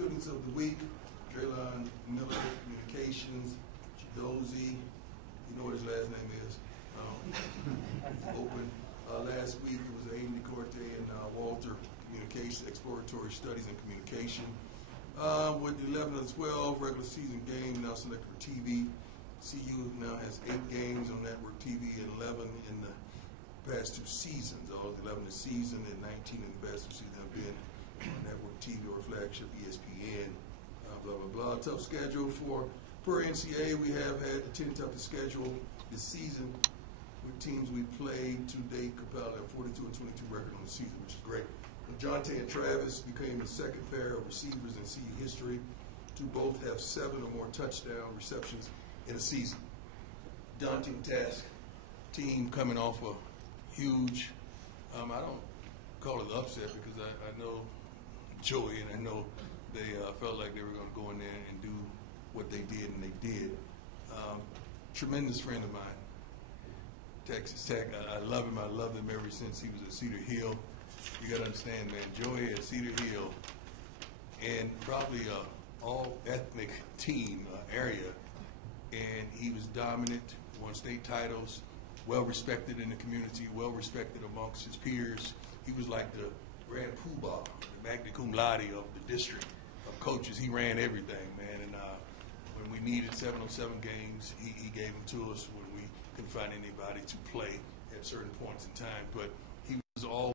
students of the week, Treyon Miller, Communications, Chidozie, you know what his last name is. He's open. Last week it was Aiden DeCorte and Walter, Communication, Exploratory Studies and Communication. With the 11 of the 12 regular season games now selected for TV. CU now has 8 games on network TV and 11 in the past 2 seasons. All 11 this season and 19 in the past 2 seasons have been on network TV or flagship ESPN. Blah blah blah. Tough schedule per NCAA. We have had the 10 toughest schedule this season with teams we played to date. Compiled at 42 and 22 record on the season, which is great. Jonte and Travis became the second pair of receivers in CU history to both have 7 or more touchdown receptions in a season. Daunting task. Team coming off a huge, I don't call it upset because I know Joey and I know they felt like they were going to go in there and do what they did, and they did. Tremendous friend of mine, Texas Tech. I love him. I loved him ever since he was at Cedar Hill. You got to understand, man, Joey at Cedar Hill and probably all ethnic team area, and he was dominant, won state titles, well respected in the community, well respected amongst his peers. He was like the grand poobah, the magna cum laude of the district of coaches. He ran everything, man, and when we needed 7-on-7 games, he gave them to us when we couldn't find anybody to play at certain points in time. But he was always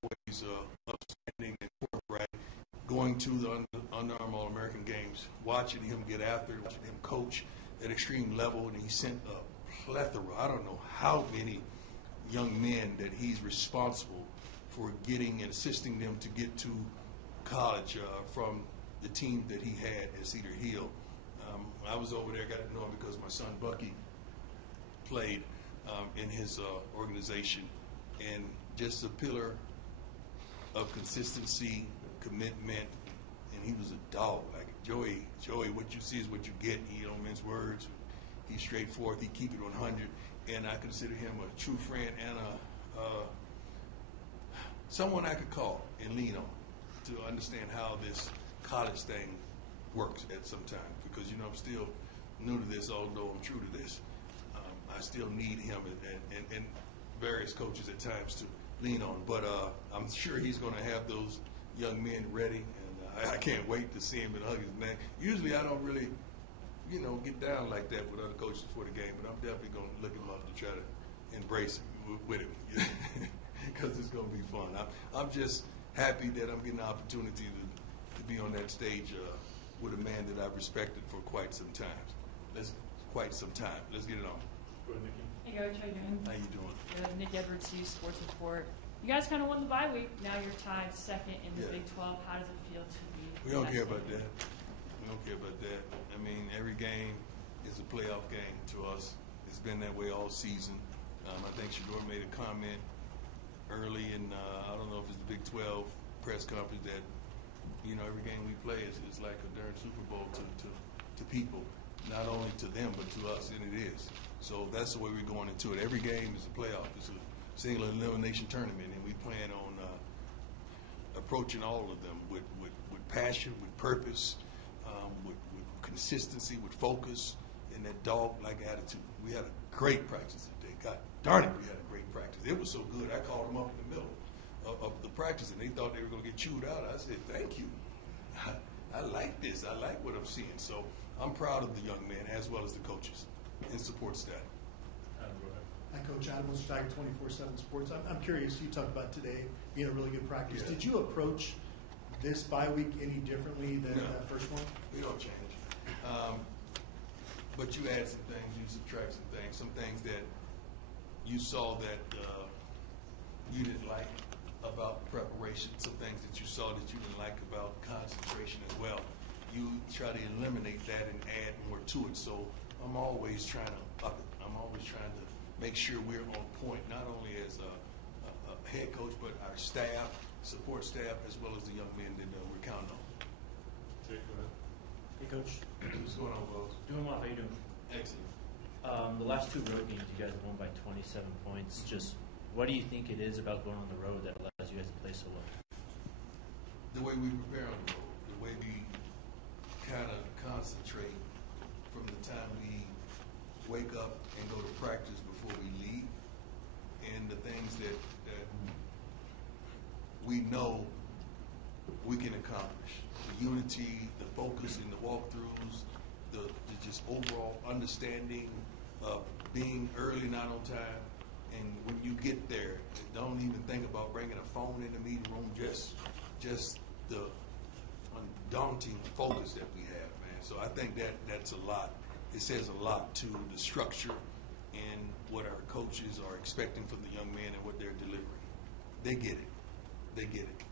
upstanding and forthright, going to the Under Armour All-American games, watching him get after it, watching him coach at extreme level, and he sent a plethora, I don't know how many young men that he's responsible for getting and assisting them to get to college from the team that he had at Cedar Hill. I was over there, got to know him because my son Bucky played in his organization, and just a pillar of consistency, commitment, and he was a dog. Like Joey, what you see is what you get. He don't mince words. He's straightforward. He keep it 100, and I consider him a true friend and someone I could call and lean on to understand how this college thing works at some time. Because I'm still new to this, although I'm true to this. I still need him and various coaches at times to lean on. But I'm sure he's going to have those young men ready, and I can't wait to see him and hug his neck. Usually I don't really, get down like that with other coaches before the game, but I'm definitely going to look him up to try to embrace him with him because it's going to be fun. I'm just happy that I'm getting the opportunity to be on that stage with a man that I've respected for quite some time. Let's get it on. Hey, Coach, how you doing? How you doing? Good. Nick Edwards, CU Sports Report. You guys kind of won the bye week. Now you're tied second in the Big 12. How does it feel to be? We don't care about that. We don't care about that. I mean, every game is a playoff game to us. It's been that way all season. I think Shador made a comment early in, I don't know if it's the Big 12 press conference, that every game we play is like a darn Super Bowl to people, not only to them but to us, and it is. So that's the way we're going into it. Every game is a playoff. It's a single elimination tournament, and we plan on approaching all of them with passion, with purpose, with consistency, with focus, and that dog-like attitude. We had a great practice today. God darn it, we had a great practice. It was so good, I called them up in the middle of the practice, and they thought they were going to get chewed out. I said, thank you. I like this. I like what I'm seeing. So I'm proud of the young men as well as the coaches and support staff. Hi, Coach Adam, Mr. Tiger 24/7 Sports. I'm curious, you talked about today being a really good practice. Yeah. Did you approach this bye week any differently than that first one? We don't change. But you add some things, you subtract some things that you saw that you didn't like about preparation, some things that you saw that you didn't like about concentration as well. You try to eliminate that and add more to it. So I'm always trying to up it. I'm always trying to make sure we're on point, not only as a head coach, but our staff, support staff, as well as the young men that we're counting on. Jake, go ahead. Hey, Coach. What's going on, Bose? Doing well. How you doing? Excellent. The last 2 road games, you guys have won by 27 points. Just what do you think it is about going on the road that allows you guys to play so well? The way we prepare on the road, the way we practice before we leave, and the things that we know we can accomplish. The unity, the focus in the walkthroughs, the just overall understanding of being early, not on time. And when you get there, don't even think about bringing a phone in the meeting room, just the undaunting focus that we have, man. So I think that's a lot. It says a lot to the structure and what our coaches are expecting from the young men and what they're delivering. They get it. They get it.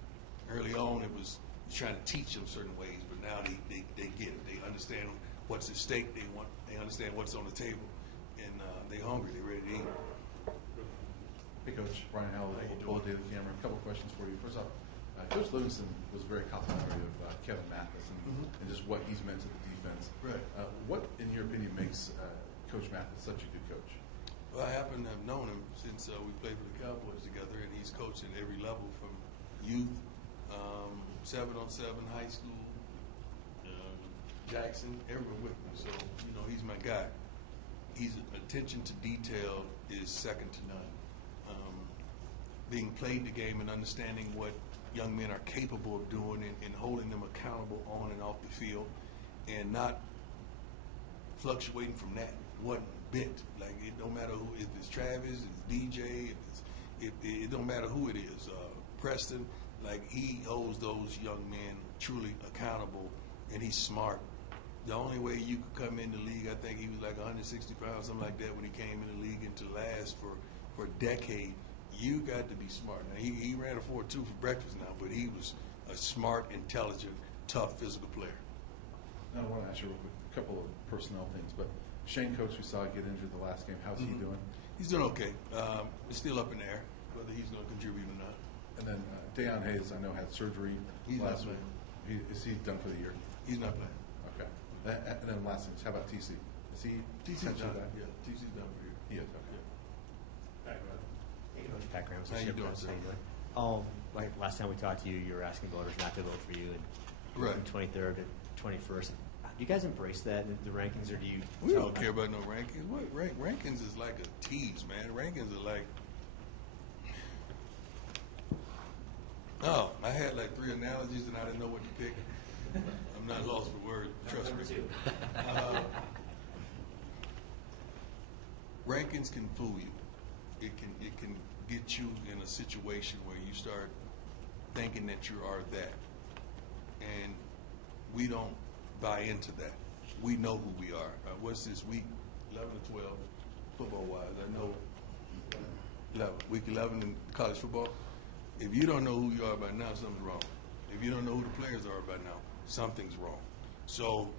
Early on, it was trying to teach them certain ways, but now they get it. They understand what's at stake. They understand what's on the table, and they're hungry. They're ready to eat. Hey, Coach. Brian Howell, Bullet Daily Camera. A couple questions for you. First off, Coach Livingston was very complimentary of Kevin Mattheus and just what he's meant to the defense. Right. What, in your opinion, makes Coach Mattheus such a good coach? Well, I happen to have known him since we played for the Cowboys together, and he's coached at every level from youth, 7-on-7, high school, Jackson, everywhere with me. So, he's my guy. His attention to detail is second to none. Being played the game and understanding what young men are capable of doing and holding them accountable on and off the field, and not fluctuating from that one bit. Like, it don't matter who, if it's Travis, it's DJ, it don't matter who it is. Preston, like, he holds those young men truly accountable, and he's smart. The only way you could come in the league, I think he was like 160 pounds, something like that, when he came in the league, and to last for a decade, you got to be smart. Now, he ran a 4.2 for breakfast now, but he was a smart, intelligent, tough, physical player. Now, I want to ask you real quick, a couple of personnel things, but Shane Coates, we saw get injured the last game. How's he doing? He's doing okay. It's still up in the air whether he's going to contribute or not. And then Deion Hayes, I know, had surgery last week. Is he done for the year? He's not playing. Okay. And then last thing, how about TC? Is he TC's done. back? Yeah, TC's done for you. He is, okay. Background. How you doing, sir? Like last time we talked to you, you were asking voters not to vote for you, and Right. from 23rd to 21st. Do you guys embrace that in the rankings, or do you? We don't care about no rankings. What rankings is like a tease, man. Rankings are like, I had like 3 analogies and I didn't know what to pick. I'm not lost for words. Trust me. Rankings can fool you. It can get you in a situation where you start thinking that you are that, and we don't buy into that. We know who we are. What's this week 11 or 12 football wise? I know week 11 in college football. If you don't know who you are by now, something's wrong. If you don't know who the players are by now, something's wrong. So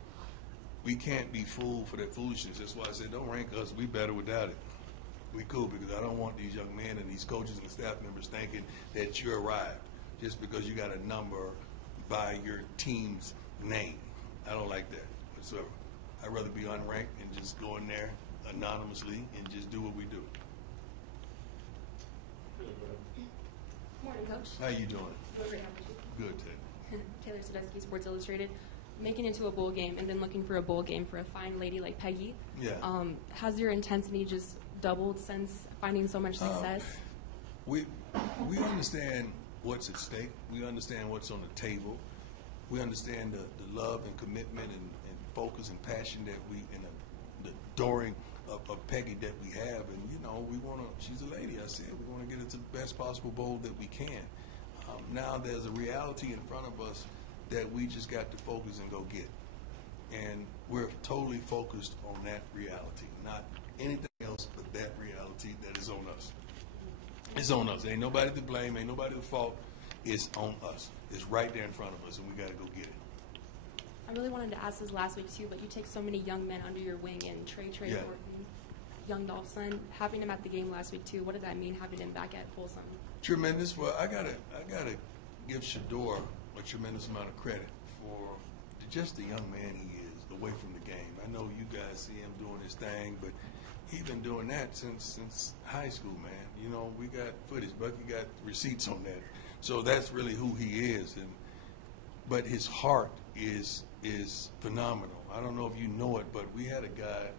we can't be fooled for that foolishness. That's why I said don't rank us. We better without it. We cool, because I don't want these young men and these coaches and staff members thinking that you arrived just because you got a number by your team's name. I don't like that whatsoever. I'd rather be unranked and just go in there anonymously and just do what we do. Morning, Coach. How you doing? Doing great. How about you? Good, Ted. Taylor Sadetsky, Sports Illustrated. Making it to a bowl game and then looking for a bowl game for a fine lady like Peggy. Yeah. Has your intensity just doubled since finding so much success? We understand what's at stake. We understand what's on the table. We understand the love and commitment and focus and passion that we, and the adoring of Peggy that we have. And, we want to, she's a lady, I said, we want to get her to the best possible bowl that we can. Now there's a reality in front of us that we just got to focus and go get. And we're totally focused on that reality, not anything else but that reality that is on us. It's on us. Ain't nobody to blame, ain't nobody to fault. It's on us. It's right there in front of us, and we got to go get it. I really wanted to ask this last week too, but you take so many young men under your wing, and Trey Yeah. Morton, young Dolph's son, having him at the game last week too. What did that mean, having him back at Folsom? Tremendous. Well, I gotta give Shador a tremendous amount of credit for just the young man he is away from the game. I know you guys see him doing his thing, but he's been doing that since high school, man. We got footage. Bucky got receipts on that. So that's really who he is. But his heart is phenomenal. I don't know if you know it, but we had a guy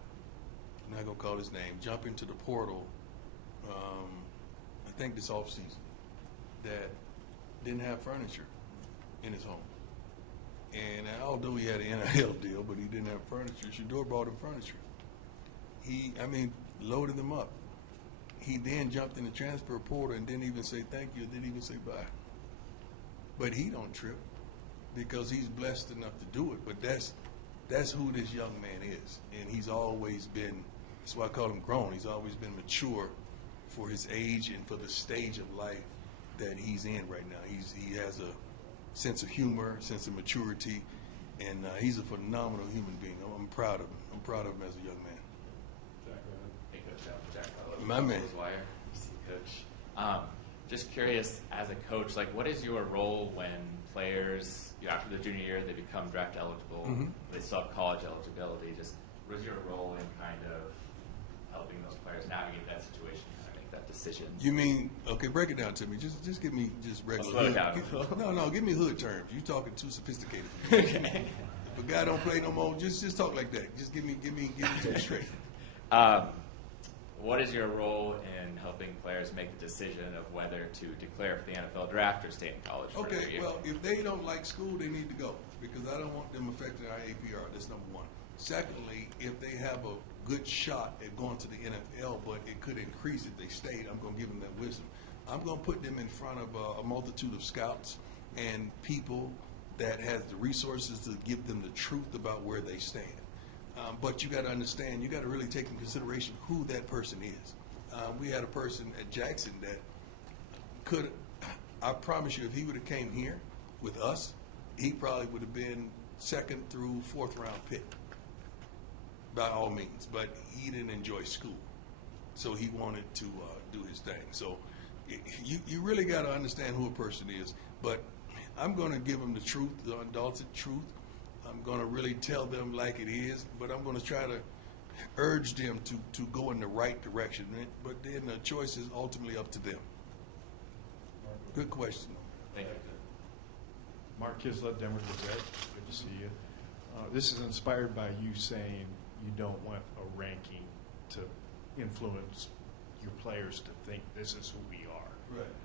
I'm not going to call his name, jump into the portal, I think this offseason, that didn't have furniture in his home. And although he had an NIL deal, but he didn't have furniture, Shador bought him furniture. Loaded them up. He then jumped in the transfer portal and didn't even say thank you, didn't even say bye. But he don't trip because he's blessed enough to do it. But that's who this young man is. And he's always been, that's why I call him grown. He's always been mature for his age and for the stage of life that he's in right now. He has a sense of humor, sense of maturity, and he's a phenomenal human being. I'm proud of him. I'm proud of him as a young man. Hey, Coach. Jack Harlow. My man. Wire. Coach. Just curious, as a coach, like, what is your role when players, after their junior year, they become draft eligible, they still have college eligibility? Just what is your role in kind of helping those players navigate that situation, kind of make that decision? You mean, okay, break it down to me. Just give me just regular slow it hood. down. No, give me hood terms. You talking too sophisticated. Okay. If a guy don't play no more, just talk like that. Just give me two straight. What is your role in helping players make the decision of whether to declare for the NFL draft or stay in college for another Okay, year? well, if they don't like school, they need to go because I don't want them affecting our APR. That's number one. Secondly, if they have a good shot at going to the NFL, but it could increase if they stayed, I'm going to give them that wisdom. I'm going to put them in front of a multitude of scouts and people that has the resources to give them the truth about where they stand. But you got to understand, you got to really take into consideration who that person is. We had a person at Jackson that could, I promise you, if he would have came here with us, he probably would have been 2nd through 4th round pick, by all means. But he didn't enjoy school, so he wanted to do his thing. So you really got to understand who a person is. But I'm going to give them the truth, the unadulterated truth. I'm going to really tell them like it is, but I'm going to try to urge them to go in the right direction. But then the choice is ultimately up to them. Good question. Thank you. Mark Kislett, Denver Gazette. Good to see you. This is inspired by you saying you don't want a ranking to influence your players to think this is who we are. Right.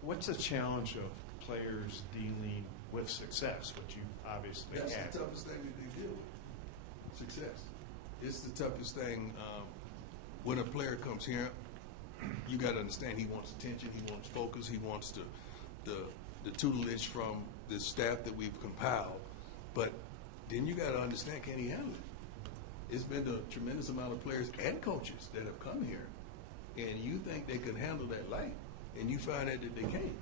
What's the challenge of players dealing with success, which you obviously That's had? the toughest thing that they deal with. Success. It's the toughest thing. When a player comes here, you got to understand he wants attention, he wants focus, he wants the tutelage from the staff that we've compiled. But then you got to understand, can he handle it? It's been a tremendous amount of players and coaches that have come here, and you think they can handle that light, and you find out that they can't,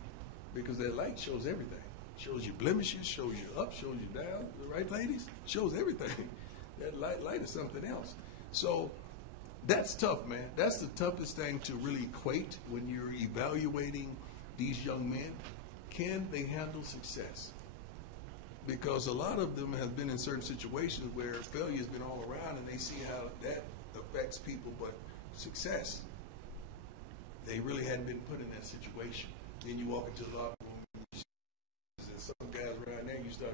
because that light shows everything. Shows you blemishes, shows you up, shows you down. Right, ladies? Shows everything. That light is something else. So that's tough, man. That's the toughest thing to really equate when you're evaluating these young men. Can they handle success? Because a lot of them have been in certain situations where failure has been all around, and they see how that affects people. But success, they really hadn't been put in that situation. Then you walk into the locker room, and some guys around there, you start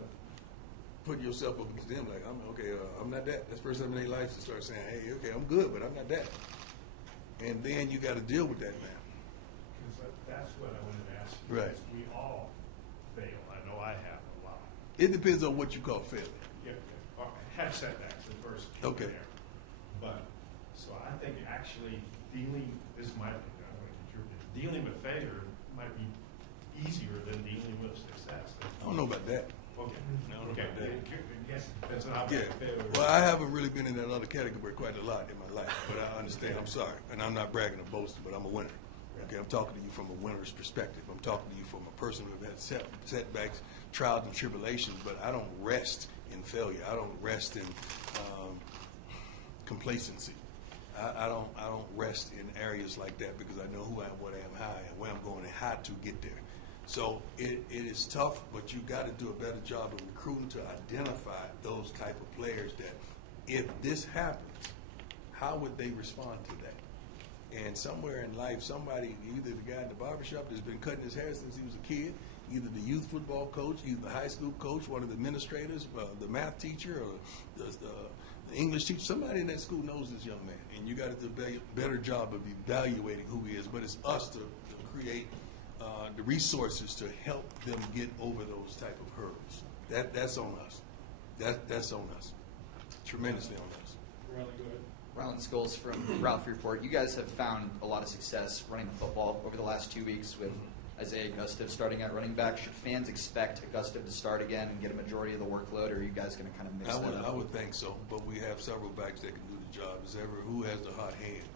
putting yourself up against them like, I'm not that. That's the first time in their life to start saying, hey, okay, I'm good, but I'm not that. And then you got to deal with that, man. That's what I wanted to ask you. Right. We all fail. I know I have a lot. It depends on what you call failure. Yeah, have setbacks at first. Okay. There. But so I think actually this is my opinion, I'm going to contribute. Dealing with failure might be easier than dealing with success. I don't know about that. Okay. I don't know Okay. about that. Yes, that's an Yeah. object failure. Well, I haven't really been in that other category quite a lot in my life, but I understand. I'm sorry. And I'm not bragging or boasting, but I'm a winner. Okay, I'm talking to you from a winner's perspective. I'm talking to you from a person who has had setbacks, trials, and tribulations, but I don't rest in failure. I don't rest in complacency. I don't rest in areas like that because I know who I am, what I am, how I am, where I'm going, and how to get there. So it is tough, but you got to do a better job of recruiting to identify those type of players that if this happens, how would they respond to that? And somewhere in life, somebody, either the guy in the barbershop that's been cutting his hair since he was a kid, either the youth football coach, either the high school coach, one of the administrators, the math teacher, or the the English teacher, somebody in that school knows this young man, and you got to do a better job of evaluating who he is. But it's us to create the resources to help them get over those type of hurdles. That's on us. That's on us. Tremendously on us. Rylan Scholes from Ralph Report. You guys have found a lot of success running the football over the last 2 weeks with Isaiah Gustav starting at running back. Should fans expect Gustav to start again and get a majority of the workload, or are you guys going to kind of mix that up? I would think so, but we have several backs that can do the job. It's ever who has the hot hand.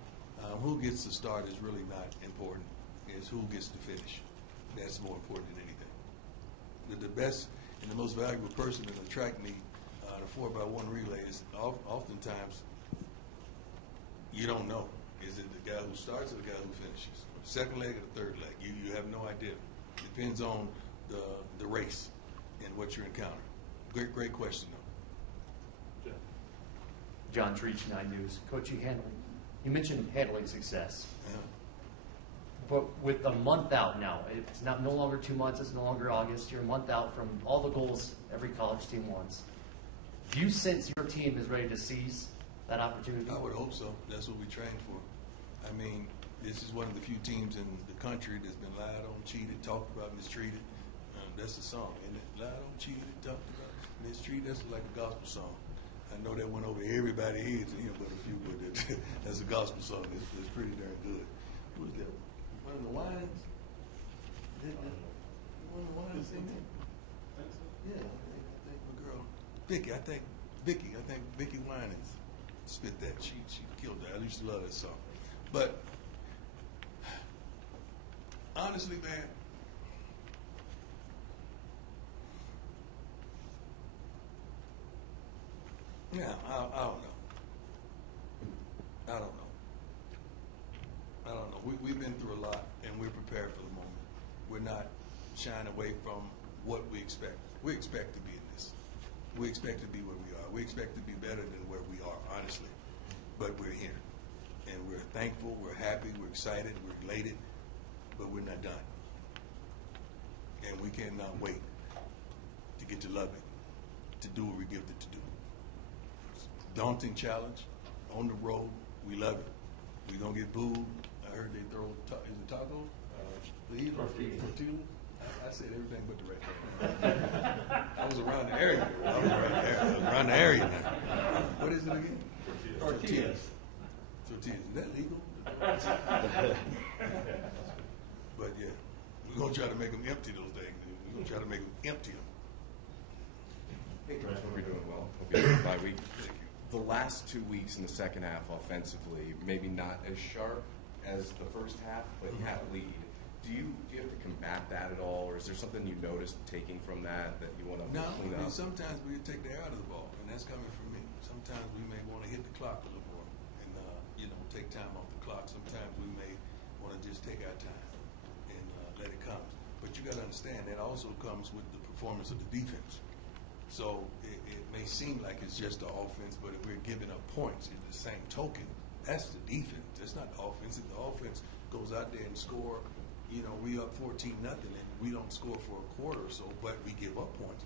Who gets to start is really not important. It's who gets to finish. That's more important than anything. The best and the most valuable person in the track meet, the 4x1 relay, is oftentimes you don't know. Is it the guy who starts or the guy who finishes? The second leg or the third leg? You have no idea. Depends on the race and what you're encountering. Great question, though. John Treach, 9 News. Coach, you mentioned handling success. Yeah. But with a month out now, it's no longer 2 months, it's no longer August, you're a month out from all the goals every college team wants. Do you sense your team is ready to seize that opportunity? I would hope so. That's what we trained for. I mean, this is one of the few teams in the country that's been lied on, cheated, talked about, mistreated. That's the song, isn't it? Lied on, cheated, talked about, mistreated. That's like a gospel song. I know that went over everybody's heads in here, but a few, but that's a gospel song. It's pretty darn good. Who was that? One of the Wines? One of the Wines sing that? Yeah, I think my girl, Vicky. I think Vicky Winans spit that. She killed that. I used to love that song. But honestly, man, yeah, I don't know. We've been through a lot, and we're prepared for the moment. We're not shying away from what we expect. We expect to be in this. We expect to be where we are. We expect to be better than where we are, honestly. But we're here. And we're thankful, we're happy, we're excited, we're elated, but we're not done. And we cannot wait to get to Lubbock, to do what we're gifted to do. It's a daunting challenge, on the road, we love it. We're going to get booed. I heard they throw, is it taco? Tortilla? I said everything but the right thing. I was around the area. I was around the area now. What is it again? Tortillas. Tortillas. Is that legal? But yeah, we're going to try to make them empty those things. We're going to try to make them empty them. Hey, Coach, hope you're doing well. Hope you're having a bye week. The last 2 weeks in the second half offensively, maybe not as sharp as the first half, but you had a lead. Do you have to combat that at all, or is there something you noticed taking from that you want to clean up? Sometimes we take the air out of the ball, and that's coming from me. Sometimes we may want to hit the clock a little more and, take time off the clock. Sometimes we may want to just take our time and let it come. But you got to understand that also comes with the performance of the defense. So it may seem like it's just the offense, but if we're giving up points in the same token, that's the defense. That's not the offense. If the offense goes out there and score, we up 14-0 and we don't score for a quarter or so, but we give up points.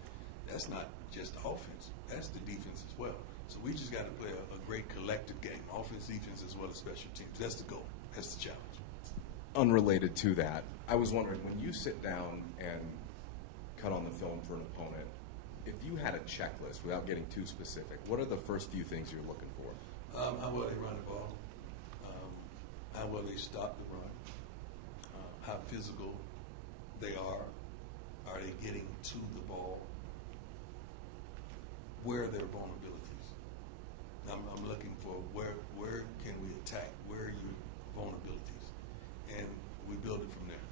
That's not just the offense. That's the defense as well. So we just got to play a great collective game, offense, defense, as well as special teams. That's the goal. That's the challenge. Unrelated to that, I was wondering, when you sit down and cut on the film for an opponent, if you had a checklist, without getting too specific, what are the first few things you're looking for? How well they run the ball, how well they stop the run, how physical they are they getting to the ball, where are their vulnerabilities? I'm looking for where can we attack, where are your vulnerabilities, and we build it from there.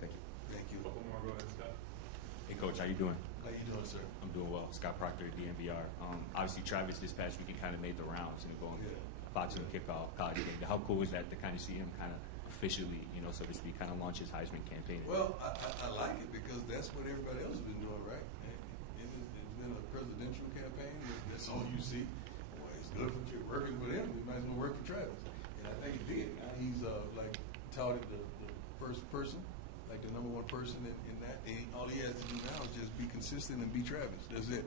Thank you. Thank you. Couple more, go ahead, Scott. Hey, Coach, how you doing? How you doing, sir? I'm doing well. Scott Proctor at DNVR. Obviously, Travis this past weekend kind of made the rounds and going Fox and Kickoff college game. How cool is that to kind of see him kind of officially, so to speak, kind of launch his Heisman campaign? Well, I like it because that's what everybody else has been doing, right? It's been a presidential campaign. That's all you see. Well, it's good for you working with him. We might as well work for Travis. And I think he did. Now he's touted the first person, like the number one person in that. And all he has to do now is just be consistent and be Travis. That's it.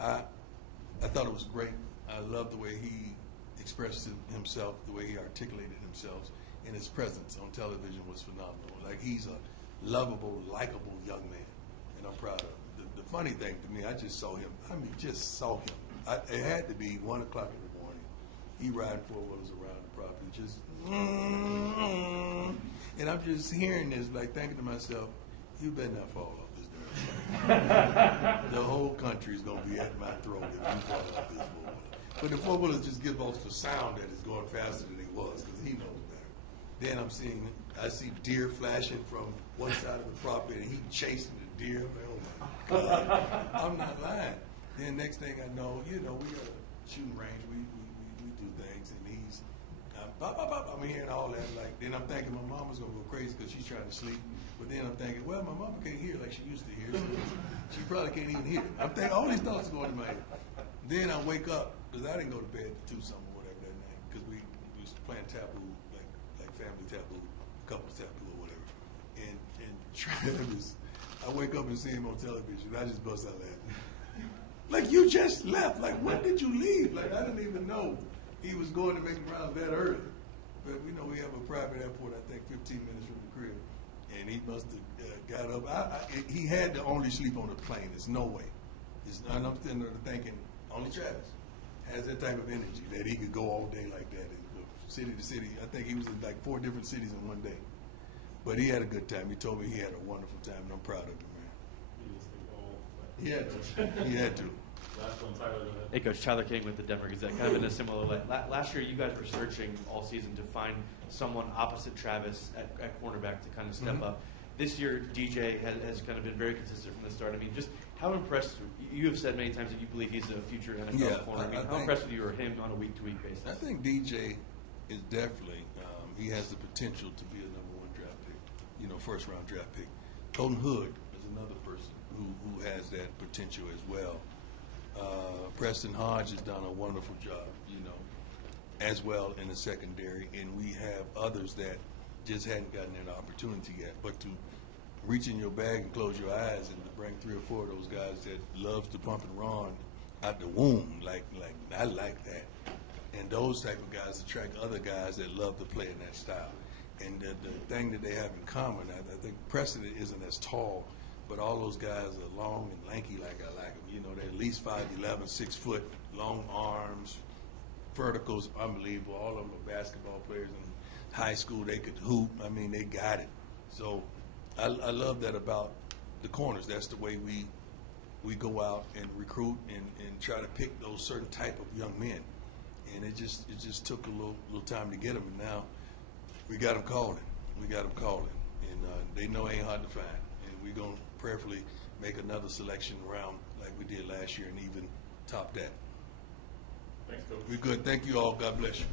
I thought it was great. I love the way he expressed himself, the way he articulated himself, and his presence on television was phenomenal. Like, he's a lovable, likable young man, and I'm proud of him. The funny thing to me, I just saw him. I mean, just saw him. It had to be 1 o'clock in the morning. He riding four-wheelers around the property, just, and I'm just hearing this, like thinking to myself, you better not fall off this dirt. The whole country is going to be at my throat if you fall off this four-wheeler. But the four-wheelers just give off the sound that it's going faster than he was, because he knows better. Then I see deer flashing from one side of the property, and he chasing the deer. I'm like, oh my God, I'm not lying. Then next thing I know, we got a shooting range. We do things, and he's I'm hearing all that. Like, then I'm thinking my mama's gonna go crazy because she's trying to sleep. But then I'm thinking, well, my mama can't hear like she used to hear. So she probably can't even hear. I'm thinking all these thoughts are going to my head. Then I wake up because I didn't go to bed at 2 something or whatever that night because we was playing taboo, like family taboo, couples taboo or whatever. And Travis, I wake up and see him on television. I just bust out laughing. Like, you just left. Like, when did you leave? Like, I didn't even know he was going to make rounds that early. But we know we have a private airport, I think 15 minutes from the crib. And he must have got up. He had to only sleep on the plane. There's no way. I'm sitting there thinking, only Travis has that type of energy that he could go all day like that and go city to city. I think he was in like 4 different cities in one day. But he had a good time. He told me he had a wonderful time, and I'm proud of him, man. He had to. He had to. Last one, Tyler. Hey, Coach, Tyler King with the Denver Gazette. Kind of in a similar way. Last year, you guys were searching all season to find someone opposite Travis at cornerback to kind of step up. This year, DJ has kind of been very consistent from the start. I mean, just how impressed, you have said many times that you believe he's a future NFL corner. I mean, how impressed with you or him on a week-to-week basis? I think DJ is definitely, he has the potential to be a #1 draft pick, first-round draft pick. Colton Hood is another person who has that potential as well. Preston Hodge has done a wonderful job, as well in the secondary, and we have others that just hadn't gotten an opportunity yet. But to reach in your bag and close your eyes and to bring 3 or 4 of those guys that loves to pump and run out the womb, like I like that. And those type of guys attract other guys that love to play in that style. And the thing that they have in common, I think Preston isn't as tall, but all those guys are long and lanky like I like them. They're at least 5'11", 6 foot, long arms, verticals, unbelievable. All of them are basketball players in high school. They could hoop. I mean, they got it. So I love that about the corners. That's the way we go out and recruit and try to pick those certain type of young men. And it just took a little time to get them. And now we got them calling. And they know it ain't hard to find. And we're going to prayerfully make another selection round like we did last year and even top that. Thanks, Coach. We're good. Thank you all. God bless you.